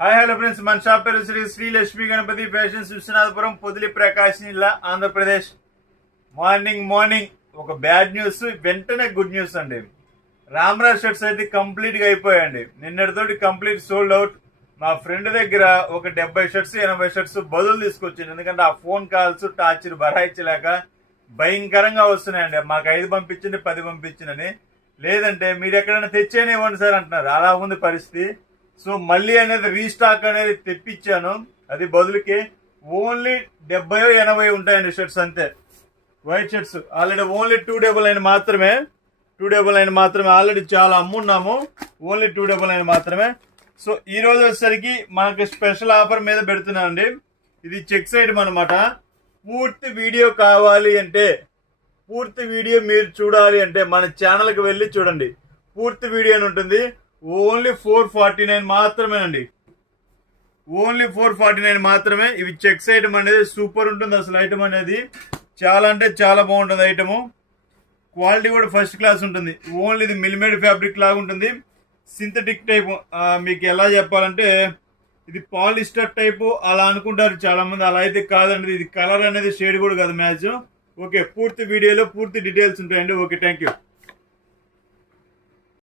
Hi hello friends, మన shop పేరు Shri Lakshmi Ganapati fashions, Viswanathapuram, Podili, ప్రకాశం జిల్లా, ఆంధ్రప్రదేశ్. మార్నింగ్ ఒక బ్యాడ్ న్యూస్, వెంటనే గుడ్ న్యూస్ అండి. రామరాజ్ షర్ట్స్ అయితే కంప్లీట్ గా అయిపోయాయండి. నిన్నటితోటి కంప్లీట్ సోల్డ్ అవుట్. మా ఫ్రెండ్ దగ్గర ఒక 70 షర్ట్స్ 80 షర్ట్స్ బదులు తీసుకొచ్చింది. ఎందుకంటే ఆ ఫోన్ కాల్స్ టార్చర్ భరాయించలేక భయంకరంగా వస్తున్నాయండి. మాకు 5 పంపించండి 10 పంపించండి, లేదంటే మీరు ఎక్కడైనా తెచ్చేనే ఇవ్వండి సార్ అంటున్నారు. అలా ఉంది పరిస్థితి. సో మళ్ళీ అనేది రీస్టాక్ అనేది తెప్పించాను. అది బదులుకి ఓన్లీ 70-80 ఉంటాయండి షర్ట్స్, అంతే. వైట్ షర్ట్స్ ఆల్రెడీ ఓన్లీ 299 మాత్రమే. 299 మాత్రమే. ఆల్రెడీ చాలా అమ్మున్నాము. ఓన్లీ 299 మాత్రమే. సో ఈ రోజు వచ్చేసరికి మనకి స్పెషల్ ఆఫర్ మీద పెడుతున్నానండి. ఇది చెక్స్ ఐటమ్ అనమాట. పూర్తి వీడియో కావాలి అంటే, పూర్తి వీడియో మీరు చూడాలి అంటే మన ఛానల్కి వెళ్ళి చూడండి. పూర్తి వీడియో అని ఉంటుంది. ఓన్లీ 449 మాత్రమేనండి. ఓన్లీ 449 మాత్రమే. ఇవి చెక్స్ ఐటమ్ అనేది సూపర్ ఉంటుంది. అసలు ఐటమ్ అనేది చాలా అంటే చాలా బాగుంటుంది. ఐటమ్ క్వాలిటీ కూడా ఫస్ట్ క్లాస్ ఉంటుంది. ఓన్లీ ఇది మిల్మేడ్ ఫ్యాబ్రిక్ లాగా ఉంటుంది. సింథటిక్ టైప్, మీకు ఎలా చెప్పాలంటే ఇది పాలిస్టర్ టైపు అలా అనుకుంటారు చాలా మంది. అలా అయితే కాదండి. ఇది కలర్ అనేది షేడ్ కూడా కాదు, మ్యాచ్. ఓకే, పూర్తి వీడియోలో పూర్తి డీటెయిల్స్ ఉంటాయండి. Okay, thank you.